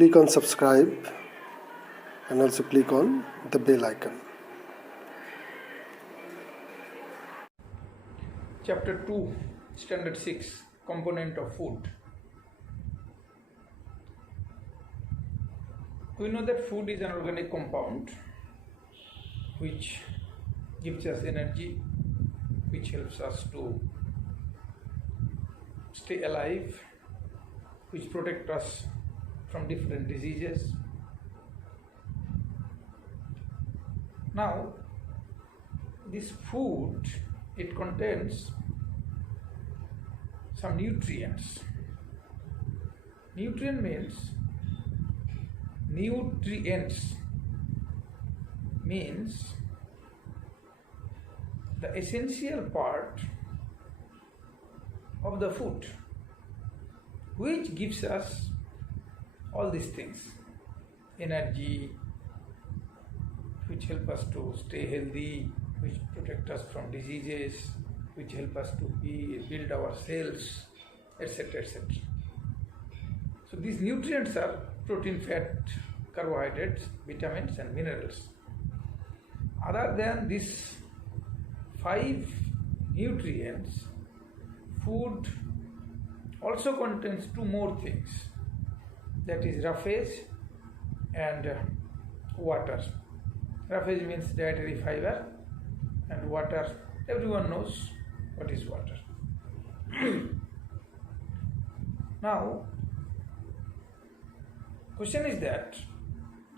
click on subscribe and also click on the bell icon. Chapter 2, Standard 6, Component of Food. We know that food is an organic compound which gives us energy, which helps us to stay alive, which protect us from different diseases. Now, this food, it contains some nutrients. Nutrients means the essential part of the food, which gives us all these things: energy, which help us to stay healthy, which protect us from diseases, which help us to build our cells, etc., etc. So these nutrients are protein, fat, carbohydrates, vitamins and minerals. Other than these 5 nutrients, food also contains 2 more things, that is roughage and water. Roughage means dietary fiber, and water, everyone knows what is water. Now, question is that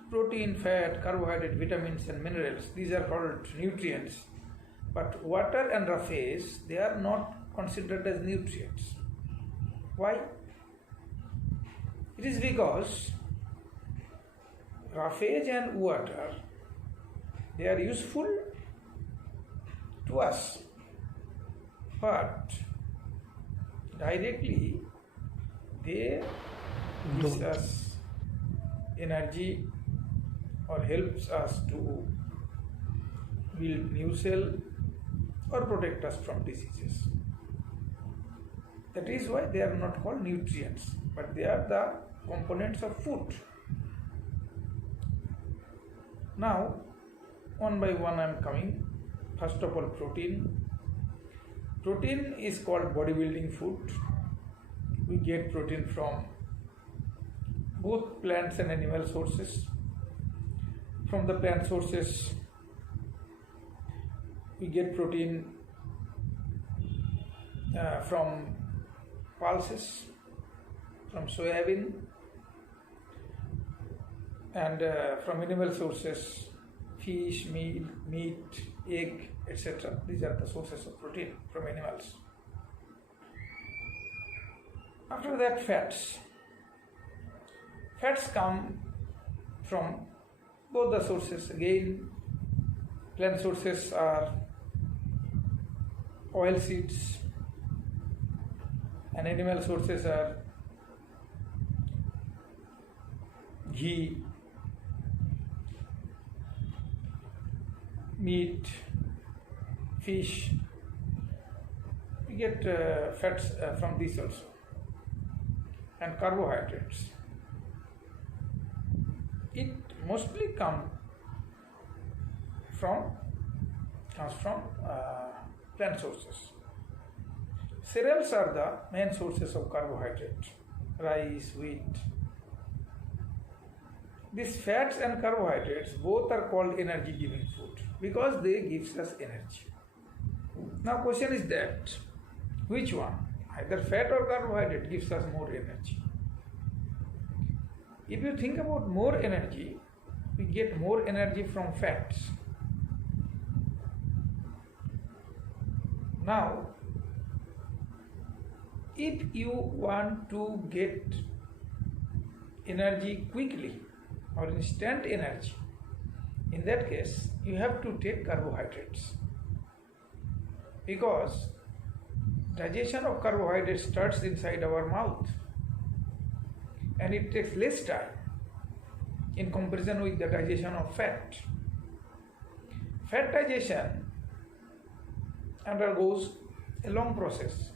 protein, fat, carbohydrate, vitamins and minerals, these are called nutrients, but water and roughage, they are not considered as nutrients. Why? It is because roughage and water, they are useful to us, but directly they gives us energy or helps us to build new cell or protect us from diseases. That is why they are not called nutrients, but they are the components of food. Now, one by one I am coming. First of all, protein. Protein is called bodybuilding food. We get protein from both plants and animal sources. From the plant sources, we get protein from pulses, from soybean, and from animal sources, fish, meat, egg, etc. These are the sources of protein from animals. After that, fats. Fats come from both the sources. Again, plant sources are oil seeds, and animal sources are ghee, meat, fish. We get fats from these also. And carbohydrates, it mostly comes from plant sources. Cereals are the main sources of carbohydrate: rice, wheat. These fats and carbohydrates both are called energy giving food because they gives us energy. Now question is that which one, either fat or carbohydrate, gives us more energy? If you think about more energy, we get more energy from fats. Now, if you want to get energy quickly or instant energy, in that case, you have to take carbohydrates, because digestion of carbohydrates starts inside our mouth and it takes less time in comparison with the digestion of fat. Fat digestion undergoes a long process.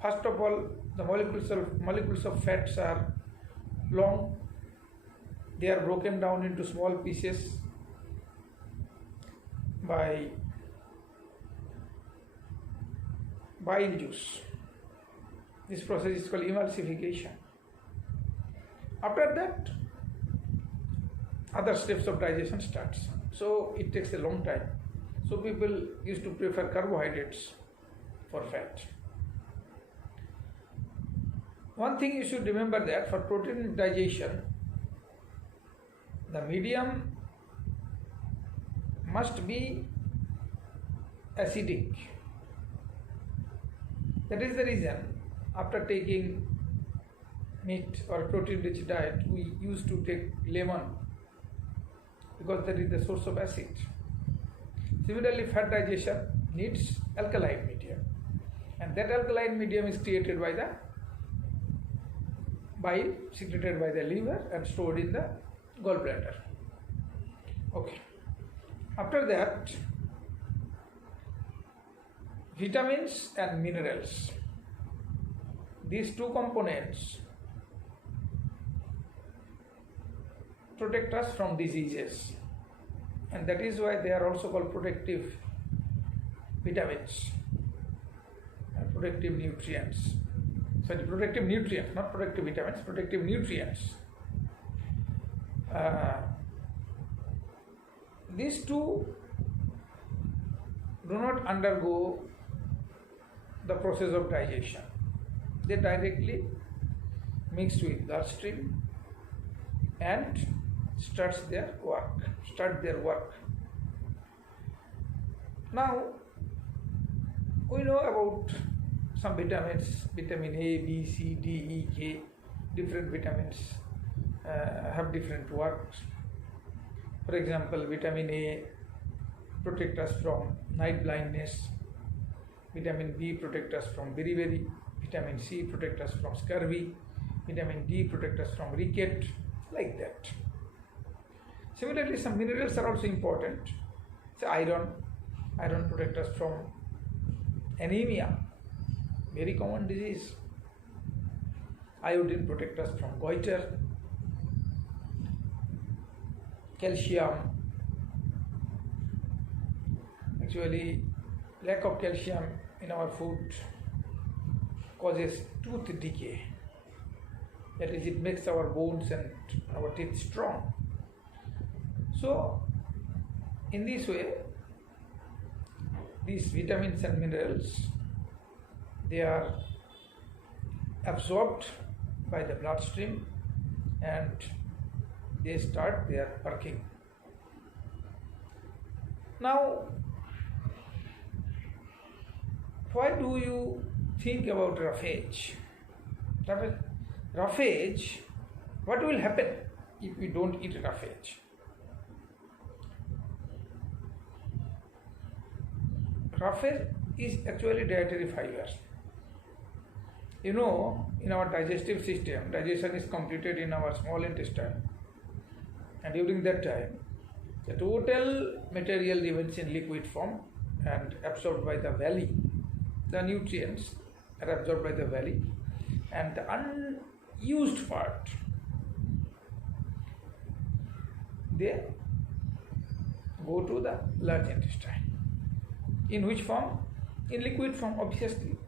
First of all, the molecules of fats are long They are broken down into small pieces by bile juice. This process is called emulsification. After that, other steps of digestion starts. So it takes a long time. So people used to prefer carbohydrates for fat. One thing you should remember that for protein digestion, the medium must be acidic. That is the reason after taking meat or protein-rich diet, we used to take lemon because that is the source of acid. Similarly, fat digestion needs alkaline medium, and that alkaline medium is created by the bile secreted by the liver and stored in the gallbladder. Okay. After that, vitamins and minerals. These two components protect us from diseases, and that is why they are also called protective vitamins and protective nutrients. Sorry, protective nutrients, not protective vitamins, protective nutrients. These two do not undergo the process of digestion. They directly mix with bloodstream and start their work. Now, we know about some vitamins, vitamin A, B, C, D, E, K. Different vitamins have different works. For example, vitamin A protect us from night blindness. Vitamin B protect us from beriberi. Vitamin C protect us from scurvy. Vitamin D protect us from ricket, like that. Similarly, some minerals are also important. Say iron. Iron protect us from anemia, very common disease. Iodine protect us from goiter. Calcium. Actually, lack of calcium in our food causes tooth decay. That is, it makes our bones and our teeth strong. So, in this way, these vitamins and minerals, they are absorbed by the bloodstream and they start their working. Now, why do you think about roughage? Roughage, what will happen if we don't eat roughage? Roughage is actually dietary fiber. You know, in our digestive system, digestion is completed in our small intestine, and during that time, the total material remains in liquid form and absorbed by the belly. The nutrients are absorbed by the belly, and the unused part, they go to the large intestine. In which form? In liquid form, obviously.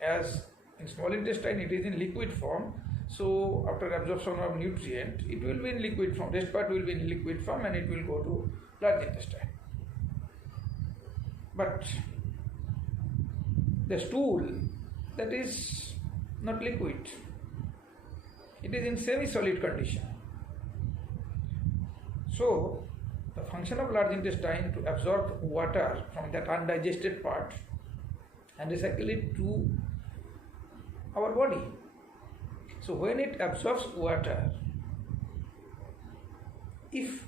As in small intestine it is in liquid form, so after absorption of nutrient it will be in liquid form. Rest part will be in liquid form and it will go to large intestine. But the stool, that is not liquid, it is in semi-solid condition. So the function of large intestine to absorb water from that undigested part and recycle it to our body. So when it absorbs water, if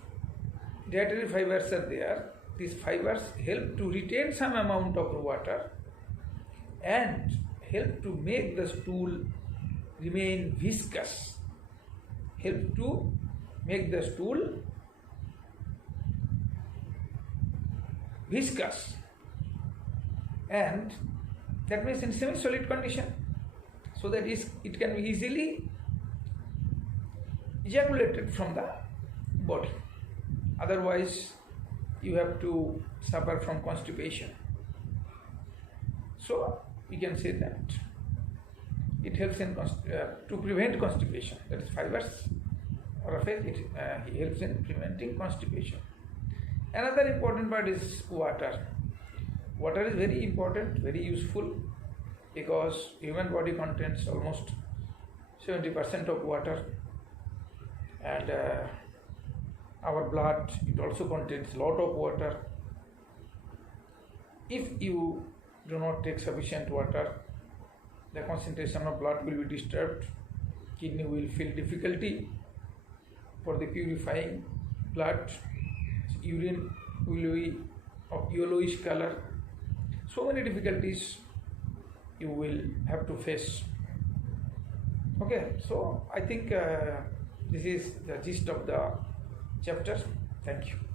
dietary fibers are there, these fibers help to retain some amount of water and help to make the stool remain viscous, help to make the stool viscous, and that means in semi-solid condition, so that it can be easily ejaculated from the body. Otherwise, you have to suffer from constipation. So, we can say that it helps in to prevent constipation. That is fibers, roughage. It helps in preventing constipation. Another important part is water. Water is very important, very useful, because human body contains almost 70% of water, and our blood, it also contains a lot of water. If you do not take sufficient water, the concentration of blood will be disturbed. Kidney will feel difficulty for the purifying blood. Urine will be of yellowish color. So many difficulties you will have to face. Okay, so I think this is the gist of the chapter. Thank you.